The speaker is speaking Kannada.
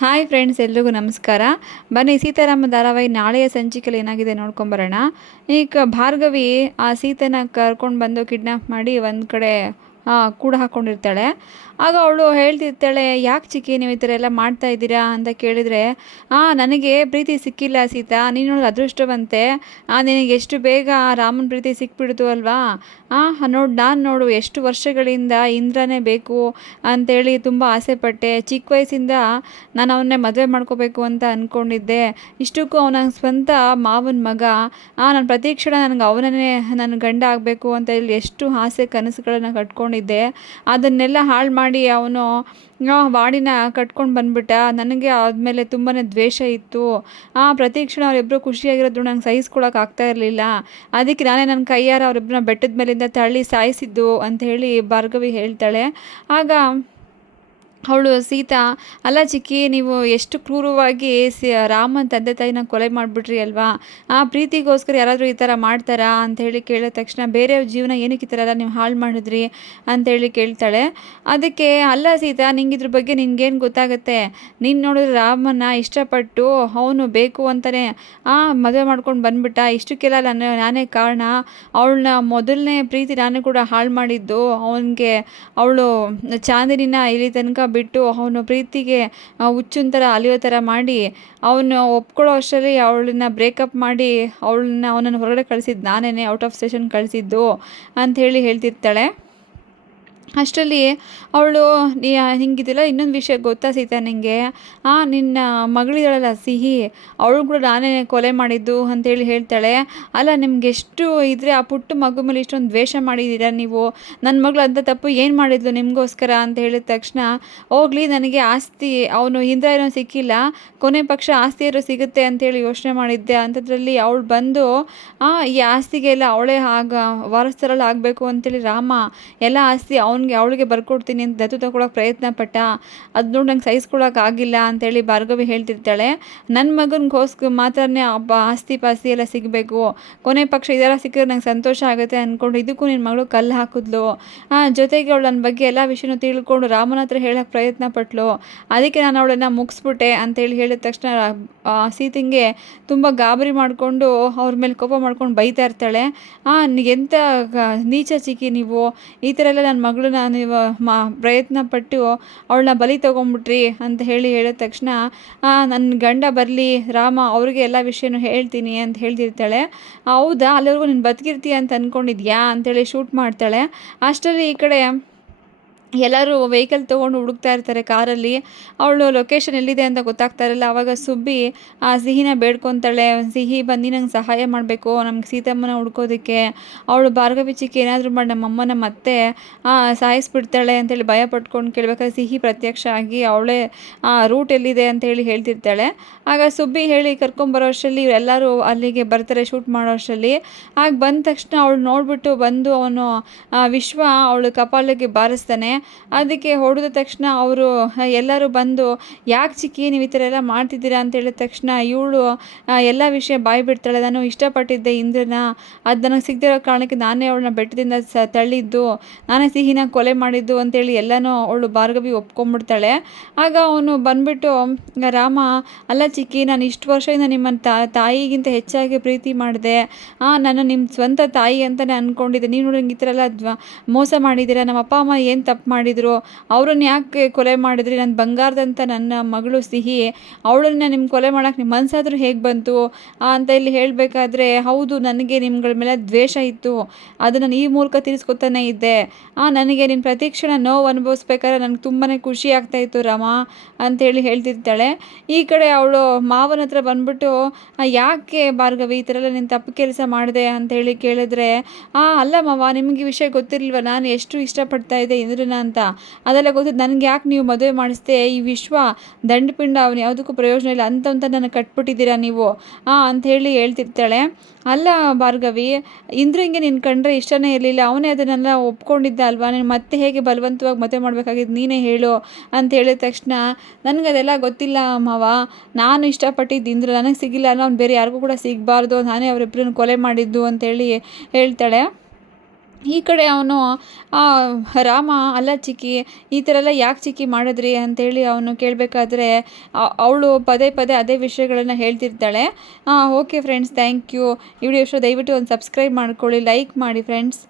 ಹಾಯ್ ಫ್ರೆಂಡ್ಸ್, ಎಲ್ರಿಗೂ ನಮಸ್ಕಾರ. ಬನ್ನಿ, ಸೀತಾರಾಮ ಧಾರಾವಾಹಿ ನಾಳೆಯ ಸಂಚಿಕೆಯಲ್ಲಿ ಏನಾಗಿದೆ ನೋಡ್ಕೊಂಬರೋಣ. ಈಗ ಭಾರ್ಗವಿ ಆ ಸೀತೆನ ಕರ್ಕೊಂಡು ಬಂದು ಕಿಡ್ನಾಪ್ ಮಾಡಿ ಒಂದು ಕಡೆ ಕೂಡ ಹಾಕ್ಕೊಂಡಿರ್ತಾಳೆ. ಆಗ ಅವಳು ಹೇಳ್ತಿರ್ತಾಳೆ, ಯಾಕೆ ಚಿಕ್ಕಿ ನೀವು ಈ ಥರ ಎಲ್ಲ ಮಾಡ್ತಾ ಇದ್ದೀರಾ ಅಂತ ಕೇಳಿದರೆ, ನನಗೆ ಪ್ರೀತಿ ಸಿಕ್ಕಿಲ್ಲ ಸೀತಾ, ನೀನು ನೋಡು ಅದೃಷ್ಟವಂತೆ, ನಿನಗೆ ಎಷ್ಟು ಬೇಗ ರಾಮನ ಪ್ರೀತಿ ಸಿಕ್ಬಿಡ್ತು ಅಲ್ವಾ. ನಾನು ನೋಡು ಎಷ್ಟು ವರ್ಷಗಳಿಂದ ಇಂದ್ರನೇ ಬೇಕು ಅಂಥೇಳಿ ತುಂಬ ಆಸೆಪಟ್ಟೆ. ಚಿಕ್ಕ ವಯಸ್ಸಿಂದ ನಾನು ಅವನ್ನೇ ಮದುವೆ ಮಾಡ್ಕೋಬೇಕು ಅಂತ ಅಂದ್ಕೊಂಡಿದ್ದೆ. ಇಷ್ಟಕ್ಕೂ ಅವನ ಸ್ವಂತ ಮಾವನ ಮಗ. ನಾನು ಪ್ರತಿ ಕ್ಷಣ ನನಗೆ ಅವನನ್ನೇ ನನ್ನ ಗಂಡ ಆಗಬೇಕು ಅಂತ ಹೇಳಿ ಎಷ್ಟು ಆಸೆ ಕನಸುಗಳನ್ನು ಕಟ್ಕೊಂಡಿದ್ದೆ. ಅದನ್ನೆಲ್ಲ ಹಾಳು ಮಾಡಿ ಅವನು ವಾಡಿನ ಕಟ್ಕೊಂಡು ಬಂದ್ಬಿಟ್ಟ. ನನಗೆ ಆದಮೇಲೆ ತುಂಬಾ ದ್ವೇಷ ಇತ್ತು. ಪ್ರತಿ ಕ್ಷಣ ಅವರಿಬ್ಬರು ಖುಷಿಯಾಗಿರೋದು ನಂಗೆ ಸಹಿಸ್ಕೊಳಕ್ಕೆ ಆಗ್ತಾ ಇರಲಿಲ್ಲ. ಅದಕ್ಕೆ ನಾನೇ ನನ್ನ ಕೈಯಾರ ಅವರಿಬ್ಬರನ್ನ ಬೆಟ್ಟದ ಮೇಲಿಂದ ತಳ್ಳಿ ಸಾಯಿಸಿದ್ದು ಅಂತ ಹೇಳಿ ಭಾರ್ಗವಿ ಹೇಳ್ತಾಳೆ. ಆಗ ಅವಳು ಸೀತಾ, ಅಲ್ಲ ಚಿಕ್ಕಿ, ನೀವು ಎಷ್ಟು ಕ್ರೂರವಾಗಿ ರಾಮನ ತಂದೆ ತಾಯಿನ ಕೊಲೆ ಮಾಡಿಬಿಟ್ರಿ ಅಲ್ವಾ. ಪ್ರೀತಿಗೋಸ್ಕರ ಯಾರಾದರೂ ಈ ಥರ ಮಾಡ್ತಾರಾ ಅಂತ ಹೇಳಿ ಕೇಳಿದ ತಕ್ಷಣ, ಬೇರೆ ಜೀವನ ಏನಕ್ಕೆ ಈ ಥರ ಎಲ್ಲ ನೀವು ಹಾಳು ಮಾಡಿದ್ರಿ ಅಂತೇಳಿ ಕೇಳ್ತಾಳೆ. ಅದಕ್ಕೆ, ಅಲ್ಲ ಸೀತಾ, ನಿಂಗೆ ಇದ್ರ ಬಗ್ಗೆ ನಿನ್ಗೇನು ಗೊತ್ತಾಗುತ್ತೆ. ನೀನು ನೋಡಿದ್ರೆ ರಾಮನ ಇಷ್ಟಪಟ್ಟು ಅವನು ಬೇಕು ಅಂತಲೇ ಮದುವೆ ಮಾಡ್ಕೊಂಡು ಬಂದ್ಬಿಟ್ಟ. ಇಷ್ಟಕ್ಕೆಲ್ಲ ನಾನೇ ಕಾರಣ. ಅವಳನ್ನ ಮೊದಲನೇ ಪ್ರೀತಿ ನಾನು ಕೂಡ ಹಾಳು ಮಾಡಿದ್ದು. ಅವಳು ಚಾಂದಿನಿನ ಇಲ್ಲಿ ತನಕ ಬಿಟ್ಟು ಅವನು ಪ್ರೀತಿಗೆ ಹುಚ್ಚುನ್ ಅಲಿಯೋ ಥರ ಮಾಡಿ ಅವನು ಒಪ್ಕೊಳ್ಳೋ ಅಷ್ಟರಲ್ಲಿ ಅವಳನ್ನ ಬ್ರೇಕಪ್ ಮಾಡಿ ಅವನನ್ನು ಹೊರಗಡೆ ಕಳಿಸಿದ್ದು ನಾನೇ, ಔಟ್ ಆಫ್ ಸ್ಟೇಷನ್ ಕಳಿಸಿದ್ದು ಅಂತ ಹೇಳ್ತಿರ್ತಾಳೆ. ಅಷ್ಟರಲ್ಲಿ ಅವಳು, ಹಿಂಗಿದೆಲ್ಲ ಇನ್ನೊಂದು ವಿಷಯ ಗೊತ್ತಾ ಸೀತಾ ನಿನಗೆ, ನಿನ್ನ ಮಗಳಿದಾಳಲ್ಲ ಸಿಹಿ, ಅವಳು ಕೂಡ ನಾನೇ ಕೊಲೆ ಮಾಡಿದ್ದು ಅಂತೇಳಿ ಹೇಳ್ತಾಳೆ. ಅಲ್ಲ, ನಿಮ್ಗೆಷ್ಟು ಇದ್ರೆ ಆ ಪುಟ್ಟ ಮಗು ಮೇಲೆ ಇಷ್ಟೊಂದು ದ್ವೇಷ ಮಾಡಿದ್ದೀರಾ ನೀವು. ನನ್ನ ಮಗಳು ಅಂಥ ತಪ್ಪು ಏನು ಮಾಡಿದ್ಲು ನಿಮಗೋಸ್ಕರ ಅಂತ ಹೇಳಿದ ತಕ್ಷಣ, ಹೋಗ್ಲಿ, ನನಗೆ ಆಸ್ತಿ ಅವನು ಇಂದ್ರ ಏನೋ ಸಿಕ್ಕಿಲ್ಲ, ಕೊನೆ ಪಕ್ಷ ಆಸ್ತಿ ಏನೋ ಸಿಗುತ್ತೆ ಅಂತೇಳಿ ಯೋಚನೆ ಮಾಡಿದ್ದೆ. ಅಂಥದ್ರಲ್ಲಿ ಅವಳು ಬಂದು ಈ ಆಸ್ತಿಗೆಲ್ಲ ಅವಳೇ ವಾರಸ್ಥರಲ್ಲಿ ಆಗಬೇಕು ಅಂತೇಳಿ ರಾಮ ಎಲ್ಲ ಆಸ್ತಿ ಅವಳಿಗೆ ಬರ್ಕೊಡ್ತೀನಿ ಅಂತ ದತ್ತು ತಗೊಳಕ್ಕೆ ಪ್ರಯತ್ನ ಪಟ್ಟ. ಅದು ನೋಡಿ ನಂಗೆ ಸಹಿಸ್ಕೊಳಕ್ಕೆ ಆಗಿಲ್ಲ ಅಂತೇಳಿ ಭಾರ್ಗವಿ ಹೇಳ್ತಿರ್ತಾಳೆ. ನನ್ನ ಮಗನಿಗೋಸ್ಕರ ಮಾತ್ರನೇ ಆಸ್ತಿ ಪಾಸ್ತಿ ಎಲ್ಲ ಸಿಗಬೇಕು, ಕೊನೆ ಪಕ್ಷ ಇದೆಲ್ಲ ಸಿಕ್ಕಿದ್ರೆ ನಂಗೆ ಸಂತೋಷ ಆಗುತ್ತೆ ಅಂದ್ಕೊಂಡು ಇದಕ್ಕೂ ನಿನ್ನ ಮಗಳು ಕಲ್ಲು ಹಾಕಿದ್ಲು. ಜೊತೆಗೆ ಅವಳು ನನ್ನ ಬಗ್ಗೆ ಎಲ್ಲ ವಿಷಯನೂ ತಿಳ್ಕೊಂಡು ರಾಮನ ಹತ್ರ ಹೇಳೋಕ್ಕೆ ಪ್ರಯತ್ನ ಪಟ್ಲು. ಅದಕ್ಕೆ ನಾನು ಅವಳನ್ನು ಮುಗಿಸ್ಬಿಟ್ಟೆ ಅಂತೇಳಿ ಹೇಳಿದ ತಕ್ಷಣ ಸೀತೆಗೆ ತುಂಬ ಗಾಬರಿ ಮಾಡಿಕೊಂಡು ಅವ್ರ ಮೇಲೆ ಕೋಪ ಮಾಡ್ಕೊಂಡು ಬೈತಾ ಇರ್ತಾಳೆ. ಎಂಥ ನೀಚ ಚಿಕ್ಕಿ ನೀವು, ಈ ಥರ ಎಲ್ಲ ನನ್ನ ಮಗಳನ್ನ ನೀವು ಪ್ರಯತ್ನ ಪಟ್ಟು ಅವಳನ್ನ ಬಲಿ ತೊಗೊಂಬಿಟ್ರಿ ಅಂತ ಹೇಳಿದ ತಕ್ಷಣ, ನನ್ನ ಗಂಡ ಬರಲಿ ರಾಮ, ಅವ್ರಿಗೆ ಎಲ್ಲ ವಿಷಯನೂ ಹೇಳ್ತೀನಿ ಅಂತ ಹೇಳ್ತಿರ್ತಾಳೆ. ಹೌದಾ, ಅಲ್ಲಿವರೆಗೂ ನೀನು ಬದುಕಿರ್ತೀಯ ಅಂತ ಅಂದ್ಕೊಂಡಿದ್ಯಾ ಅಂತೇಳಿ ಶೂಟ್ ಮಾಡ್ತಾಳೆ. ಅಷ್ಟರಲ್ಲಿ ಈ ಕಡೆ ಎಲ್ಲರೂ ವೆಹಿಕಲ್ ತೊಗೊಂಡು ಹುಡುಕ್ತಾ ಇರ್ತಾರೆ ಕಾರಲ್ಲಿ. ಅವಳು ಲೊಕೇಶನ್ ಎಲ್ಲಿದೆ ಅಂತ ಗೊತ್ತಾಗ್ತಾ ಇರಲ್ಲ. ಆವಾಗ ಸುಬ್ಬಿ ಸಿಹಿನ ಬೇಡ್ಕೊತಾಳೆ, ಸಿಹಿ ಬಂದು ನಂಗೆ ಸಹಾಯ ಮಾಡಬೇಕು ನಮ್ಗೆ ಸೀತಮ್ಮನ ಹುಡ್ಕೋದಕ್ಕೆ. ಅವಳು ಭಾರ್ಗವಿ ಚಿಕ್ಕಿ ಏನಾದರೂ ಮಾಡಿ ನಮ್ಮಮ್ಮನ ಮತ್ತೆ ಸಾಯಿಸ್ಬಿಡ್ತಾಳೆ ಅಂತೇಳಿ ಭಯ ಪಟ್ಕೊಂಡು ಕೇಳಬೇಕಾದ್ರೆ ಸಿಹಿ ಪ್ರತ್ಯಕ್ಷ ಆಗಿ ಅವಳೇ ರೂಟ್ ಎಲ್ಲಿದೆ ಅಂತೇಳಿ ಹೇಳ್ತಿರ್ತಾಳೆ. ಆಗ ಸುಬ್ಬಿ ಹೇಳಿ ಕರ್ಕೊಂಬರೋ ಅಷ್ಟರಲ್ಲಿ ಇವರೆಲ್ಲರೂ ಅಲ್ಲಿಗೆ ಬರ್ತಾರೆ ಶೂಟ್ ಮಾಡೋ ಅಷ್ಟರಲ್ಲಿ. ಆಗ ಬಂದ ತಕ್ಷಣ ಅವಳು ನೋಡಿಬಿಟ್ಟು ಬಂದು ಅವನು ವಿಶ್ವ ಅವಳು ಕಪಾಲಿಗೆ ಬಾರಿಸ್ತಾನೆ. ಅದಕ್ಕೆ ಹೊಡೆದ ತಕ್ಷಣ ಅವರು ಎಲ್ಲರೂ ಬಂದು, ಯಾಕೆ ಚಿಕ್ಕಿ ನೀವು ಈ ಥರ ಎಲ್ಲ ಮಾಡ್ತಿದ್ದೀರಾ ಅಂತ ಹೇಳಿದ ತಕ್ಷಣ ಇವಳು ಎಲ್ಲ ವಿಷಯ ಬಾಯಿ ಬಿಡ್ತಾಳೆ. ನಾನು ಇಷ್ಟಪಟ್ಟಿದ್ದೆ ಇಂದ್ರನ, ಅದು ನನಗೆ ಸಿಗದಿರೋ ಕಾರಣಕ್ಕೆ ನಾನೇ ಅವಳನ್ನ ಬೆಟ್ಟದಿಂದ ತಳ್ಳಿದ್ದು, ನಾನೇ ಸಿಹಿನ ಕೊಲೆ ಮಾಡಿದ್ದು ಅಂತೇಳಿ ಎಲ್ಲನೂ ಅವಳು ಭಾರ್ಗವಿ ಒಪ್ಕೊಂಡ್ಬಿಡ್ತಾಳೆ. ಆಗ ಅವನು ಬಂದ್ಬಿಟ್ಟು, ರಾಮ, ಅಲ್ಲ ಚಿಕ್ಕಿ, ನಾನು ಇಷ್ಟು ವರ್ಷದಿಂದ ನಿಮ್ಮನ್ನು ತಾಯಿಗಿಂತ ಹೆಚ್ಚಾಗಿ ಪ್ರೀತಿ ಮಾಡಿದೆ. ನಾನು ನಿಮ್ಮ ಸ್ವಂತ ತಾಯಿ ಅಂತಲೇ ಅಂದ್ಕೊಂಡಿದ್ದೆ. ನೀವು ನೋಡಿ ಈ ಥರ ಎಲ್ಲ ಮೋಸ ಮಾಡಿದ್ದೀರಾ. ನಮ್ಮ ಅಪ್ಪ ಅಮ್ಮ ಏನು ತಪ್ಪು ಮಾಡಿದರು, ಅವ್ರನ್ನ ಯಾಕೆ ಕೊಲೆ ಮಾಡಿದ್ರಿ. ನನ್ನ ಬಂಗಾರದಂಥ ನನ್ನ ಮಗಳು ಸಿಹಿ, ಅವಳನ್ನ ನಿಮ್ಮ ಕೊಲೆ ಮಾಡೋಕ್ಕೆ ನಿಮ್ಮ ಮನಸ್ಸಾದರೂ ಹೇಗೆ ಬಂತು ಅಂತ ಇಲ್ಲಿ ಹೇಳಬೇಕಾದ್ರೆ, ಹೌದು, ನನಗೆ ನಿಮ್ಗಳ ಮೇಲೆ ದ್ವೇಷ ಇತ್ತು, ಅದನ್ನು ಈ ಮೂಲಕ ತೀರಿಸ್ಕೊತಾನೆ ಇದ್ದೆ. ನನಗೆ ನಿನ್ನ ಪ್ರತಿಕ್ಷಣ ನೋವು ಅನುಭವಿಸ್ಬೇಕಾದ್ರೆ ನನಗೆ ತುಂಬಾ ಖುಷಿ ಆಗ್ತಾಯಿತ್ತು ರಾಮ ಅಂಥೇಳಿ ಹೇಳ್ತಿರ್ತಾಳೆ. ಈ ಕಡೆ ಅವಳು ಮಾವನ ಹತ್ರ ಬಂದ್ಬಿಟ್ಟು, ಯಾಕೆ ಭಾರ್ಗವಿ ಈ ಥರ ಎಲ್ಲ ನೀನು ತಪ್ಪು ಕೆಲಸ ಮಾಡಿದೆ ಅಂಥೇಳಿ ಕೇಳಿದ್ರೆ, ಅಲ್ಲ ಮಾವ, ನಿಮಗೆ ವಿಷಯ ಗೊತ್ತಿರಲಿಲ್ವ ನಾನು ಎಷ್ಟು ಇಷ್ಟಪಡ್ತಾ ಇದ್ದೆ ಇಂದ್ರನ ಅಂತ. ಅದೆಲ್ಲ ಗೊತ್ತಿದ್ದು ನನಗೆ ಯಾಕೆ ನೀವು ಮದುವೆ ಮಾಡಿಸ್ದೆ. ಈ ವಿಶ್ವ ದಂಡಪಿಂಡ, ಅವನು ಯಾವುದಕ್ಕೂ ಪ್ರಯೋಜನ ಇಲ್ಲ ಅಂತ ನನಗೆ ಕಟ್ಬಿಟ್ಟಿದ್ದೀರಾ ನೀವು ಅಂಥೇಳಿ ಹೇಳ್ತಿರ್ತಾಳೆ. ಅಲ್ಲ ಭಾರ್ಗವಿ, ಇಂದ್ರಂಗೆ ನೀನು ಕಂಡ್ರೆ ಇಷ್ಟನೇ ಇರಲಿಲ್ಲ, ಅವನೇ ಅದನ್ನೆಲ್ಲ ಒಪ್ಕೊಂಡಿದ್ದ ಅಲ್ವಾ, ನೀನು ಮತ್ತೆ ಹೇಗೆ ಬಲವಂತವಾಗಿ ಮದುವೆ ಮಾಡಬೇಕಾಗಿದ್ದು ನೀನೇ ಹೇಳು ಅಂತ ಹೇಳಿದ ತಕ್ಷಣ, ನನಗದೆಲ್ಲ ಗೊತ್ತಿಲ್ಲ ಮಾವ, ನಾನು ಇಷ್ಟಪಟ್ಟಿದ್ದು ಇಂದ್ರ, ನನಗೆ ಸಿಗಿಲ್ಲ ಅನ್ನೋ ಅವ್ನು ಬೇರೆ ಯಾರಿಗೂ ಕೂಡ ಸಿಗಬಾರ್ದು, ನಾನೇ ಅವರಿಬ್ಬರನ್ನು ಕೊಲೆ ಮಾಡಿದ್ದು ಅಂತೇಳಿ ಹೇಳ್ತಾಳೆ. ಈ ಕಡೆ ಅವನು ರಾಮ, ಅಲ್ಲ ಚಿಕ್ಕಿ, ಈ ಥರ ಎಲ್ಲ ಯಾಕೆ ಚಿಕ್ಕಿ ಮಾಡಿದ್ರಿ ಅಂತೇಳಿ ಅವನು ಕೇಳಬೇಕಾದ್ರೆ ಅವಳು ಪದೇ ಪದೇ ಅದೇ ವಿಷಯಗಳನ್ನು ಹೇಳ್ತಿರ್ತಾಳೆ. Okay friends, thank you. ಈ ವಿಡಿಯೋ ಇಷ್ಟ ದಯವಿಟ್ಟು ಒಂದು ಸಬ್ಸ್ಕ್ರೈಬ್ ಮಾಡ್ಕೊಳ್ಳಿ, ಲೈಕ್ ಮಾಡಿ ಫ್ರೆಂಡ್ಸ್.